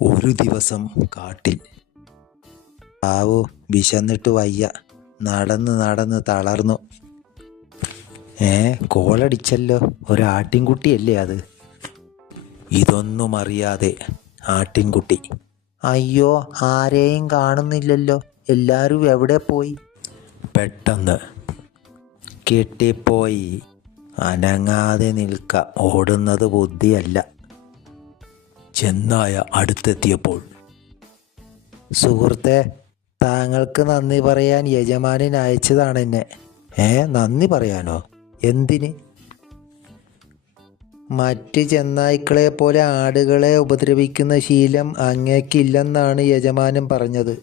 ഒരു ദിവസം കാട്ടിൽ. ആവോ, വിശന്നിട്ട് വയ്യ, നടന്ന് നടന്ന് തളർന്നു. കോളടിച്ചല്ലോ, ഒരാട്ടിൻകുട്ടിയല്ലേ അത്? ഇതൊന്നും അറിയാതെ ആട്ടിൻകുട്ടി, അയ്യോ ആരെയും കാണുന്നില്ലല്ലോ, എല്ലാവരും എവിടെ പോയി? പെട്ടെന്ന് കെട്ടിപ്പോയി. അനങ്ങാതെ നിൽക്ക, ഓടുന്നത് ബുദ്ധിയല്ല. ചെന്നായ അടുത്തെത്തിയപ്പോൾ, സുഹൃത്തെ, താങ്കൾക്ക് നന്ദി പറയാൻ യജമാനൻ അയച്ചതാണ് എന്നെ. നന്ദി പറയാനോ? എന്തിന്? മറ്റ് ചെന്നായ്ക്കളെ പോലെ ആടുകളെ ഉപദ്രവിക്കുന്ന ശീലം അങ്ങേക്കില്ലെന്നാണ് യജമാനൻ പറഞ്ഞത്.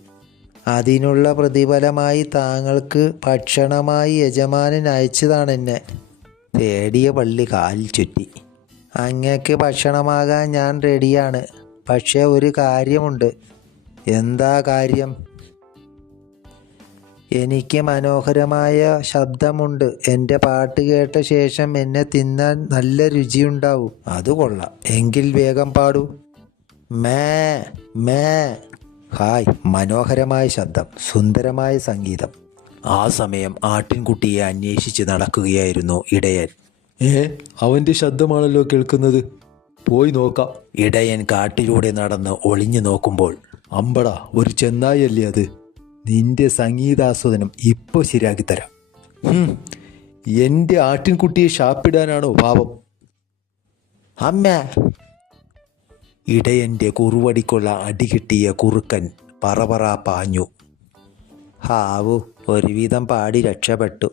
അതിനുള്ള പ്രതിഫലമായി താങ്കൾക്ക് ഭക്ഷണമായി യജമാനൻ അയച്ചതാണ് എന്നെ. തേടിയ പള്ളി കാലിൽ ചുറ്റി. അങ്ങക്ക് ഭക്ഷണമാകാൻ ഞാൻ റെഡിയാണ്, പക്ഷേ ഒരു കാര്യമുണ്ട്. എന്താ കാര്യം? എനിക്ക് മനോഹരമായ ശബ്ദമുണ്ട്. എൻ്റെ പാട്ട് കേട്ട ശേഷം എന്നെ തിന്നാൻ നല്ല രുചിയുണ്ടാവും. അത് കൊള്ളാം, എങ്കിൽ വേഗം പാടൂ. May may. ഹായ്, മനോഹരമായ ശബ്ദം, സുന്ദരമായ സംഗീതം. ആ സമയം ആട്ടിൻകുട്ടിയെ അന്വേഷിച്ച് നടക്കുകയായിരുന്നു ഇടയൻ. അവൻ്റെ ശബ്ദമാണല്ലോ കേൾക്കുന്നത്, പോയി നോക്കാം. ഇടയൻ കാട്ടിലൂടെ നടന്ന് ഒളിഞ്ഞു നോക്കുമ്പോൾ, അമ്പടാ, ഒരു ചെന്നായല്ലേ അത്? നിന്റെ സംഗീതാസ്വാദനം ഇപ്പോൾ ശരിയാക്കിത്തരാം. എൻ്റെ ആട്ടിൻകുട്ടിയെ ശാപ്പിടാനാണോ ഭാവം? അമ്മ! ഇടയൻ്റെ കുറുവടിക്കുള്ള അടികിട്ടിയ കുറുക്കൻ പറപറ പാഞ്ഞു. ഹാവു, ഒരുവിധം പാടി രക്ഷപ്പെട്ടു.